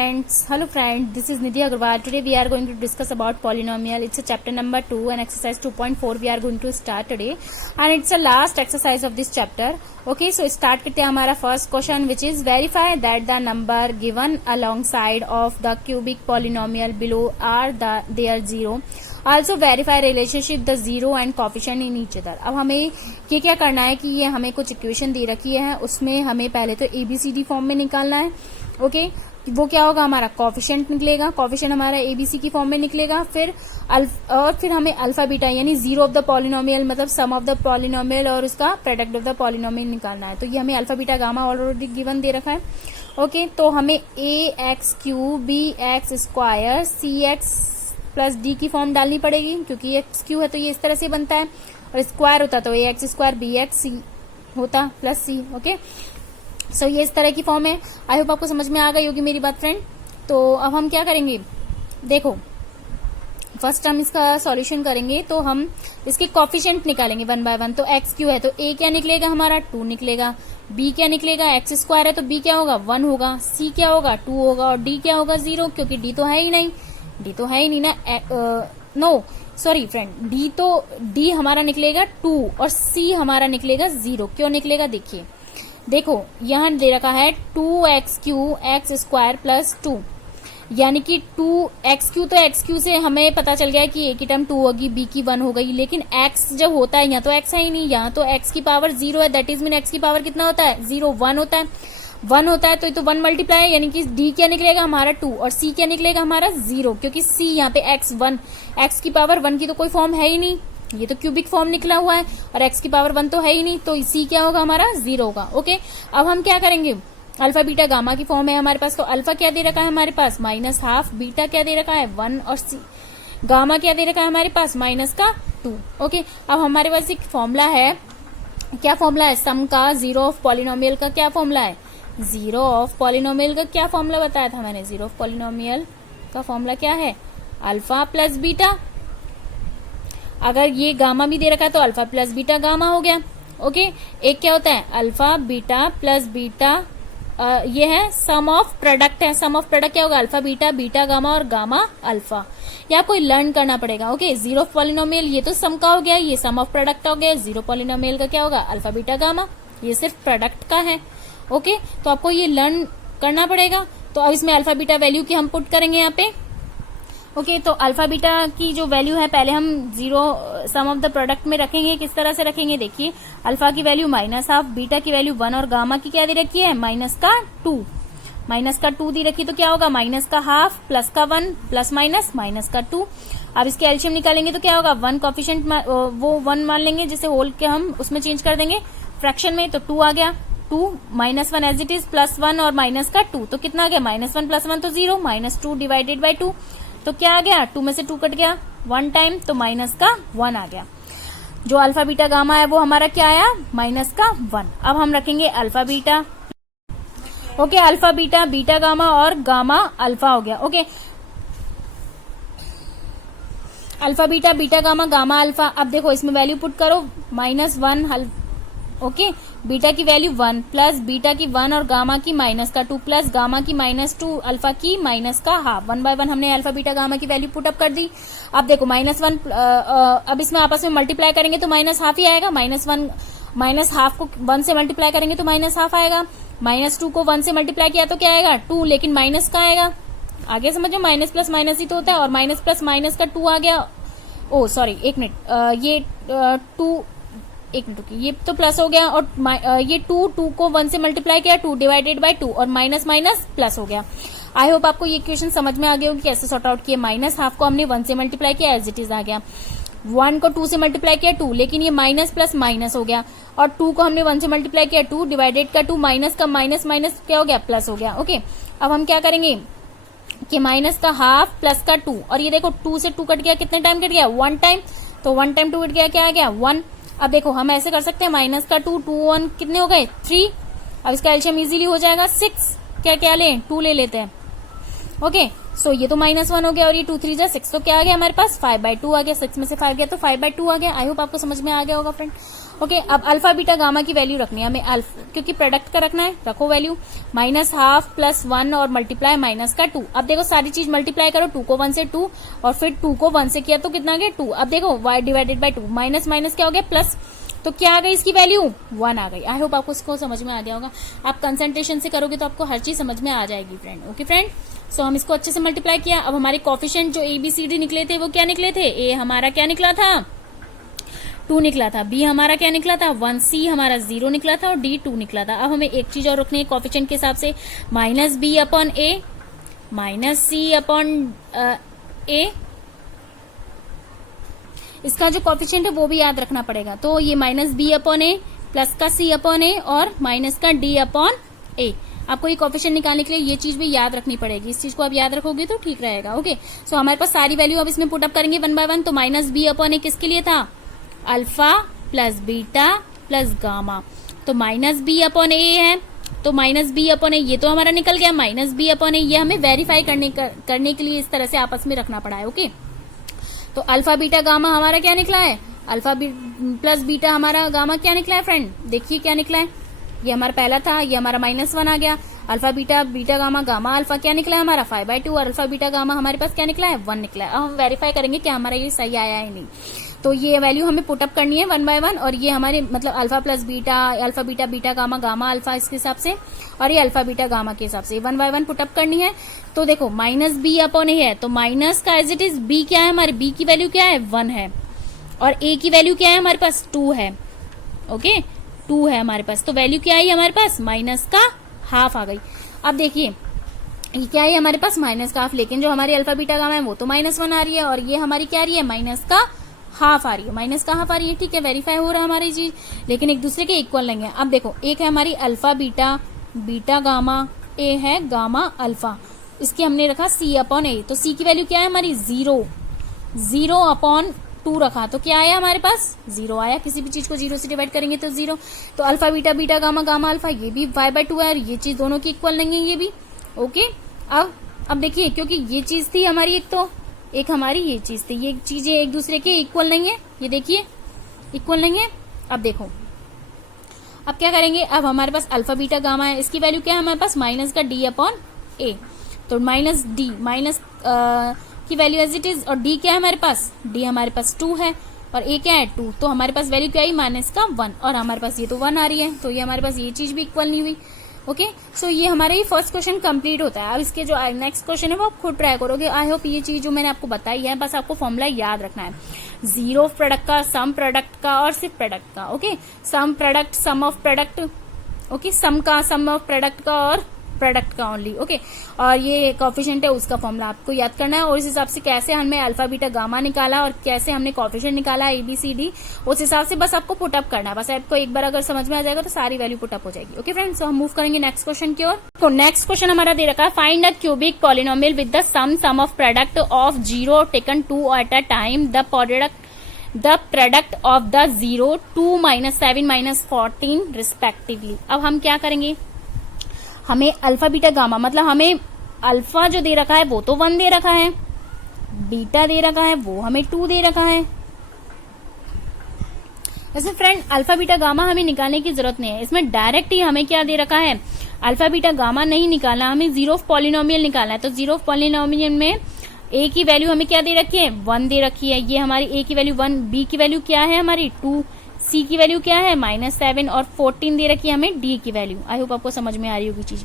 Friends, hello friend, this is Nidhi Agarwal. Today we are going to discuss about polynomial. It's a chapter number 2 and exercise 2.4 we are going to start today, and it's the last exercise of this chapter. Okay, so start करते हैं हमारा first question, which is verify that the number given alongside of the cubic polynomial below are their zero. Also verify relationship the zero and coefficient in each other. अब हमें क्या करना है कि ये हमें कुछ इक्वेशन दे रखी है, उसमें हमें पहले तो ABCD फॉर्म में निकालना है. ओके, वो क्या होगा, हमारा कोफिशिएंट निकलेगा. कोफिशिएंट हमारा एबीसी की फॉर्म में निकलेगा. फिर फिर हमें अल्फा बीटा यानी जीरो ऑफ द पॉलिनोमियल मतलब सम ऑफ द पॉलिनोमियल और उसका प्रोडक्ट ऑफ द पॉलिनोमियल निकालना है. तो ये हमें alpha beta gamma already given दे रखा है. ओके, तो हमें A X cube B X square C X plus D की फॉर्म डालनी पड़ेगी, क्योंकि एक्स क्यू है तो ये इस तरह से बनता है, और स्क्वायर होता तो ए एक्स स्क्वायर बी एक्स सी होता प्लस सी. ओके, सो ये इस तरह की फॉर्म है. आई होप आपको समझ में आ गई होगी मेरी बात फ्रेंड. तो अब हम क्या करेंगे, देखो फर्स्ट हम इसका सॉल्यूशन करेंगे तो हम इसके कोफिशिएंट निकालेंगे वन बाय वन. तो एक्स क्यू है तो ए क्या निकलेगा, हमारा 2 निकलेगा. बी क्या निकलेगा, एक्स स्क्वायर है तो बी क्या होगा 1 होगा. सी क्या होगा 2 होगा. और डी क्या होगा 0, क्योंकि डी तो है ही नहीं, डी तो है ही नहीं ना. नो सॉरी फ्रेंड, डी हमारा निकलेगा 2 और सी हमारा निकलेगा 0. क्यों निकलेगा, देखो यहां दे रखा है 2x Q x square plus 2, यानी कि 2x क्यू, तो x क्यू से हमें पता चल गया है कि a की टर्म 2 होगी, b की 1 हो गई. लेकिन x जब होता है, यहाँ तो x है ही नहीं, यहाँ तो x की पावर 0 है. दैट इज मीन x की पावर कितना होता है 0, 1 होता है. 1 होता है तो ये तो 1 मल्टीप्लाई है, यानी कि d क्या निकलेगा हमारा 2 और c क्या निकलेगा हमारा 0, क्योंकि c यहाँ पे x की पावर 1 की तो कोई फॉर्म है ही नहीं, ये तो क्यूबिक फॉर्म निकला हुआ है, और x की पावर 1 तो है ही नहीं, तो c क्या होगा हमारा 0 होगा. ओके, अब हम क्या करेंगे, अल्फा बीटा गामा की फॉर्म है हमारे पास. तो अल्फा क्या दे रखा है हमारे पास -12, बीटा क्या दे रखा है 1 और गामा क्या दे रखा है हमारे पास -2. ओके, अब हमारे पास एक फॉर्मूला है, क्या फॉर्मूला है, सम का जीरो ऑफ पॉलिनोमियल का क्या फॉर्मूला है, जीरो ऑफ पॉलिनोमियल का क्या फॉर्मूला बताया था मैंने. जीरो ऑफ पॉलिनोमियल का फॉर्मूला क्या है, अल्फा प्लस बीटा. अगर ये गामा भी दे रखा है तो अल्फा प्लस बीटा गामा हो गया. ओके, एक क्या होता है अल्फा बीटा प्लस बीटा, ये है सम ऑफ प्रोडक्ट है. सम ऑफ प्रोडक्ट क्या होगा, अल्फा बीटा, बीटा गामा और गामा अल्फा. ये आपको लर्न करना पड़ेगा. ओके, जीरो ऑफ पॉलिनोमियल ये तो सम का हो गया, ये सम ऑफ प्रोडक्ट हो गया. जीरो पॉलिनोमियल का क्या होगा, अल्फा बीटा गामा, ये सिर्फ प्रोडक्ट का है. ओके, तो आपको ये लर्न करना पड़ेगा. तो अब इसमें अल्फा बीटा वैल्यू की हम पुट करेंगे यहाँ पे. ओके, तो अल्फा बीटा की जो वैल्यू है पहले हम zero sum of the product में रखेंगे. किस तरह से रखेंगे, देखिए अल्फा की वैल्यू -12, बीटा की वैल्यू 1 और गामा की क्या दे रखी है -2. -2 दी रखी तो क्या होगा -12 प्लस का 1 प्लस माइनस -2. अब इसके एलसीएम निकालेंगे तो क्या होगा 1 कोफिशिएंट वो 1 मान लेंगे, जिसे होल के हम उसमें चेंज कर देंगे फ्रैक्शन में. तो 2 आ गया, 2 -1 एज इट इज प्लस 1 और -2, तो कितना आ गया -1 प्लस 1 तो 0, -2 डिवाइडेड बाई 2, तो क्या आ गया 2 में से 2 कट गया 1 टाइम, तो -1 आ गया. जो अल्फा बीटा गामा है वो हमारा क्या आया -1. अब हम रखेंगे alpha beta. Okay, alpha beta, beta gamma और गामा अल्फा हो गया. Okay, alpha beta, beta gamma, gamma alpha. अब देखो इसमें वैल्यू पुट करो -1. ओके, बीटा की वैल्यू 1 प्लस बीटा की 1 और गामा की -2 प्लस गामा की -2 अल्फा की -1/2. 1 बाय 1 हमने अल्फा बीटा गामा की वैल्यू पुट अप कर दी. अब देखो -1 अब इसमें आपस में मल्टीप्लाई करेंगे तो -12 ही आएगा. -1 को 1 से मल्टीप्लाई करेंगे तो -12 आएगा. -2 को 1 से मल्टीप्लाई किया तो क्या आएगा 2, लेकिन माइनस का आएगा. आगे समझो, माइनस प्लस माइनस ही तो होता है, और माइनस प्लस माइनस का 2 आ गया. ओ सॉरी, एक मिनट, ये 2, एक मिनट रुकिए, ये तो प्लस हो गया, और ये 2 को 1 से मल्टीप्लाई किया 2 डिवाइडेड बाय 2, और माइनस माइनस प्लस हो गया. आई होप आपको ये इक्वेशन समझ में आ गया होगी कैसे सॉर्ट आउट किया. -12 को हमने 1 से मल्टीप्लाई किया, एज इट इज आ गया. 1 को 2 से मल्टीप्लाई किया 2, लेकिन ये माइनस प्लस माइनस हो गया, और 2 को हमने 1 से मल्टीप्लाई किया 2 डिवाइडेड का 2, माइनस का माइनस माइनस क्या हो गया प्लस हो गया. ओके, अब हम क्या करेंगे कि -12 प्लस का 2, और ये देखो 2 से 2 कट गया, कितने टाइम कट गया 1 टाइम, तो 1 टाइम 2 कट गया, क्या आ गया 1. अब देखो हम ऐसे कर सकते हैं -2 2 1 कितने हो गए 3. अब इसका एलसीएम इजीली हो जाएगा 6. क्या लें 2 ले लेते हैं. ओके, सो ये तो -1 हो गया, और ये 2 3 6, तो क्या आ गया हमारे पास 5/2 आ गया. 6 में से 5 गया तो 5/2 आ गया. आई होप आपको समझ में आ गया होगा फ्रेंड. ओके, अब अल्फा बीटा गामा की वैल्यू रखनी है हमें, क्योंकि प्रोडक्ट का रखना है, रखो वैल्यू -12 + 1 और मल्टीप्लाई माइनस का 2। अब देखो सारी चीज मल्टीप्लाई करो, 2 को 1 से 2 और फिर 2 को 1 से किया तो कितना आ गया 2। अब देखो y divided by 2, minus minus क्या हो गया प्लस, तो क्या आ गई इसकी वैल्यू 1 आ गई। आई होप आपको इसको समझ में आ गया होगा। आप कंसंट्रेशन से करोगे तो आपको हर चीज समझ में आ जाएगी फ्रेंड। ओके फ्रेंड, सो हम इसको अच्छे से मल्टीप्लाई किया। अब हमारे कोफिशिएंट जो ABCD निकले थे वो क्या निकले थे, A हमारा क्या निकला था 2 निकला था, B हमारा क्या निकला था 1, C हमारा 0 निकला था और D 2 निकला था। अब हमें एक चीज और रखनी है कोफिशिएंट के हिसाब से, -B/A -C/A, इसका जो कोफिशिएंट है वो भी याद रखना पड़ेगा। तो ये -B/A प्लस का C/A और माइनस का D/A, आपको ये कोफिशिएंट निकालने के लिए ये चीज भी याद रखनी पड़ेगी। इस चीज को आप याद रखोगे तो ठीक रहेगा। ओके, सो हमारे पास सारी वैल्यू अब इसमें पुट अप करेंगे 1 बाय 1। तो -B/A किसके लिए था, alpha plus beta plus gamma, तो -B/A है, तो -B/A ये तो हमारा निकल गया, -B/A ये हमें वेरीफाई करने के लिए इस तरह से आपस में रखना पड़ा है। ओके, तो अल्फा बीटा गामा हमारा क्या निकला है, अल्फा प्लस बीटा हमारा गामा क्या निकला है फ्रेंड, देखिए क्या निकला है, ये हमारा पहला था, ये हमारा -1 आ गया। Alpha beta beta gamma gamma alpha क्या निकला है हमारा 5/2 और अल्फा बीटा गामा हमारे पास क्या निकला है 1 निकला है। अब हम वेरीफाई करेंगे कि हमारा ये सही आया है नहीं। तो ये वैल्यू हमें पुट अप करनी है 1 बाय 1 और ये हमारे मतलब alpha plus beta, alpha beta beta gamma gamma alpha इसके हिसाब से और ये अल्फा बीटा गामा के हिसाब से 1 बाय 1 पुट अप करनी है। तो देखो -B/A है, तो माइनस का एज इट इज B क्या है हमारे, B की वैल्यू क्या है 1 है और A की वैल्यू क्या है हमारे पास 2 है। ओके, 2 है हमारे पास, तो वैल्यू क्या आई हमारे पास माइनस का हाफ आ गई। अब देखिए ये क्या है हमारे पास माइनस का हाफ, लेकिन जो हमारी अल्फा बीटा गामा है वो तो -1 आ रही है और ये हमारी क्या आ रही है माइनस का हाफ आ रही है, माइनस का हाफ आ रही है। ठीक है, वेरीफाई हो रहा है हमारी चीज, लेकिन एक दूसरे के इक्वल नहीं है। अब देखो एक है हमारी alpha beta beta gamma, A है गामा अल्फा, इसकी हमने रखा C/A, तो C की वैल्यू क्या है हमारी 0/2 रखा, तो क्या आया हमारे पास 0 आया। किसी भी चीज को 0 से डिवाइड करेंगे तो 0। तो alpha beta beta gamma gamma alpha ये भी 5/2 है और ये चीज दोनों की इक्वल नहीं है ये भी। ओके, अब देखिए क्योंकि ये चीज थी हमारी एक, तो एक हमारी ये चीज थी, ये चीजें एक दूसरे के इक्वल नहीं है, ये देखिए इक्वल नहीं है। अब देखो अब क्या करेंगे, अब हमारे पास अल्फा बीटा गामा है, इसकी वैल्यू क्या है हमारे पास माइनस का D/A, तो माइनस D माइनस की वैल्यू एज इट इज और D क्या है हमारे पास, D हमारे पास 2 है और A क्या है 2, तो हमारे पास वैल्यू क्या आई माइनस का 1 और हमारे पास ये तो 1 आ रही है, तो ये हमारे पास ये चीज भी इक्वल नहीं हुई। ओके, सो ये हमारा ये फर्स्ट क्वेश्चन कंप्लीट होता है। अब इसके जो नेक्स्ट क्वेश्चन है वो आप खुद ट्राई करोगे। आई होप ये चीज जो मैंने आपको बताई है बस आपको फॉर्मूला याद रखना है, जीरो ऑफ प्रोडक्ट का, सम प्रोडक्ट का और सिर्फ प्रोडक्ट का। Okay, sum product, sum of product, okay sum का, सम ऑफ प्रोडक्ट का और प्रोडक्ट का ओनली। ओके, और ये कोफिशिएंट है उसका फॉर्मूला आपको याद करना है और इस हिसाब से कैसे हमने अल्फा बीटा गामा निकाला और कैसे हमने कोफिशिएंट निकाला ABCD, उस हिसाब से बस आपको पुट अप करना है। बस आपको एक बार अगर समझ में आ जाएगा तो सारी वैल्यू पुट अप हो जाएगी। ओके फ्रेंड्स, तो हम मूव करेंगे नेक्स्ट क्वेश्चन की ओर। तो नेक्स्ट क्वेश्चन हमारा दे रखा है, find a cubic polynomial with the sum of product of 0 taken 2 at a time, the product of the 0, 2, -7, -14 respectively. अब हम क्या करेंगे, हमें अल्फा बीटा गामा मतलब हमें अल्फा जो दे रखा है वो तो 1 दे रखा है, बीटा दे रखा है वो हमें 2 दे रखा है। वैसे फ्रेंड अल्फा बीटा गामा हमें निकालने की जरूरत नहीं है, इसमें डायरेक्ट ही हमें क्या दे रखा है, अल्फा बीटा गामा नहीं निकालना, हमें जीरो ऑफ पॉलिनोमियल निकालना है। तो जीरो ऑफ पॉलिनोमियल में A की वैल्यू हमें क्या दे रखी है 1 दे रखी है, ये हमारी A की वैल्यू 1, B की वैल्यू क्या है हमारी 2, C की वैल्यू क्या है -7 और 14 दे रखी है हमें D की वैल्यू। आई होप आपको समझ में आ रही होगी चीज।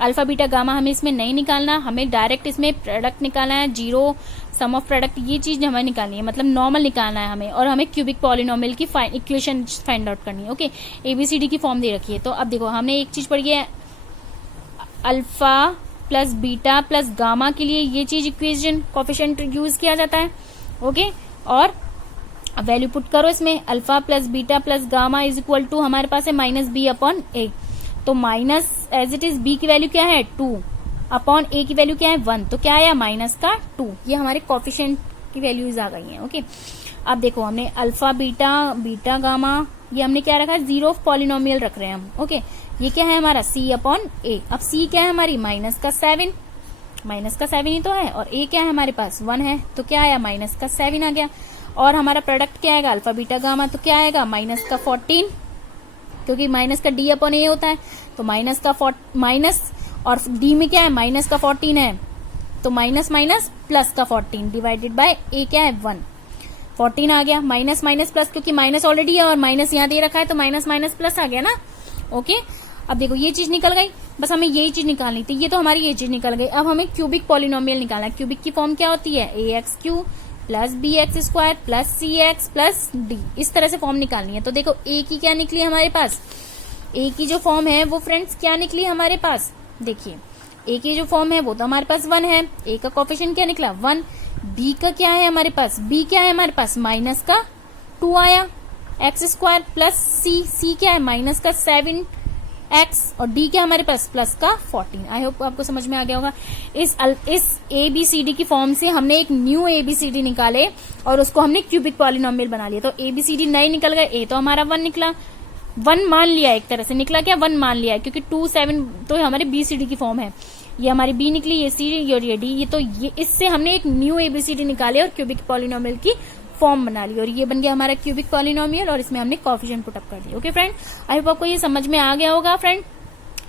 अल्फा बीटा गामा हमें इसमें नहीं निकालना, हमें डायरेक्ट इसमें प्रोडक्ट निकालना है, 0 सम ऑफ प्रोडक्ट ये चीज हमें निकालनी है, मतलब नॉर्मल निकालना है हमें, और हमें क्यूबिक पॉलिनोमियल की इक्वेशन फाइंड आउट करनी है। ओके, ABCD की फॉर्म दे रखी है। तो अब देखो हमने एक चीज पढ़ी है, alpha plus beta plus gamma के लिए ये चीज इक्वेशन कोफिशिएंट यूज किया जाता है। ओके, और वैल्यू पुट करो इसमें, alpha plus beta plus gamma is equal to हमारे पास है -B/A, तो minus as it is B की वैल्यू क्या है 2 अपॉन A की वैल्यू क्या है 1, तो क्या आया -2। ये हमारे कोफिशिएंट की वैल्यूज आ गई हैं। ओके, अब देखो हमने अल्फा बीटा बीटा गामा ये हमने क्या रखा है, जीरो ऑफ पॉलिनोमियल रख रहे हैं हम। ओके, ये क्या है हमारा C/A, अब C क्या है हमारी -7 ही तो है और A क्या है हमारे पास 1 है, तो क्या आया -7 आ गया। और हमारा प्रोडक्ट क्या आएगा, अल्फा बीटा गामा, तो क्या आएगा माइनस का 14, क्योंकि माइनस का डी अपॉन ए होता है, तो माइनस और डी में क्या है माइनस का 14 है, तो माइनस माइनस प्लस का 14 डिवाइडेड बाय ए क्या है 1, 14 आ गया, माइनस माइनस प्लस, क्योंकि माइनस ऑलरेडी है और माइनस यहाँ दे रखा है, तो माइनस माइनस प्लस आ गया ना। ओके, अब देखो ये चीज निकल गई, बस हमें यही चीज निकालनी थी, ये तो हमारी ये चीज निकल गई। अब हमें क्यूबिक पॉलिनोमियल निकालना है। क्यूबिक की फॉर्म क्या होती है, A X cube plus B X square plus C X plus D, इस तरह से फॉर्म निकालनी है। तो देखो ए की क्या निकली हमारे पास, ए की जो फॉर्म है वो फ्रेंड्स क्या निकली हमारे पास, देखिए ए की जो फॉर्म है वो तो हमारे पास 1 है, ए का कोफिशिएंट क्या निकला 1, बी का क्या है हमारे पास, बी क्या है हमारे पास माइनस का 2 आया, एक्स स्क्वायर प्लस सी क्या है माइनस का 7 एक्स, और डी क्या हमारे पास प्लस का 14। आई होप आपको समझ में आ गया होगा। इस ABCD की फॉर्म से हमने एक न्यू ABCD निकाले और उसको हमने क्यूबिक पॉलिनोमियल बना लिया। तो ABCD नए निकल गए, ए तो हमारा 1 निकला, 1 मान लिया, एक तरह से निकला क्या 1 मान लिया है, क्योंकि 2 7 तो हमारे BCD की फॉर्म है, ये हमारी बी निकली, ये सी और ये डी, ये तो ये इससे हमने एक न्यू ABCD निकाले और क्यूबिक पॉलिनोमियल की फॉर्म बना ली, और ये बन गया हमारा क्यूबिक पॉलिनोमियल, और इसमें हमने कोएफिशिएंट पुट अप कर दिया। ओके फ्रेंड, आई होप आपको ये समझ में आ गया होगा फ्रेंड।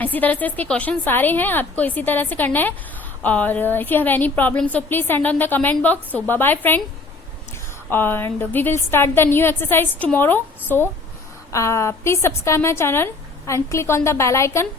इसी तरह से इसके क्वेश्चन सारे हैं, आपको इसी तरह से करना है, और if you have any problem so please send on the comment box. So bye bye friend, and we will start the new exercise tomorrow. So please subscribe my channel and click on the bell icon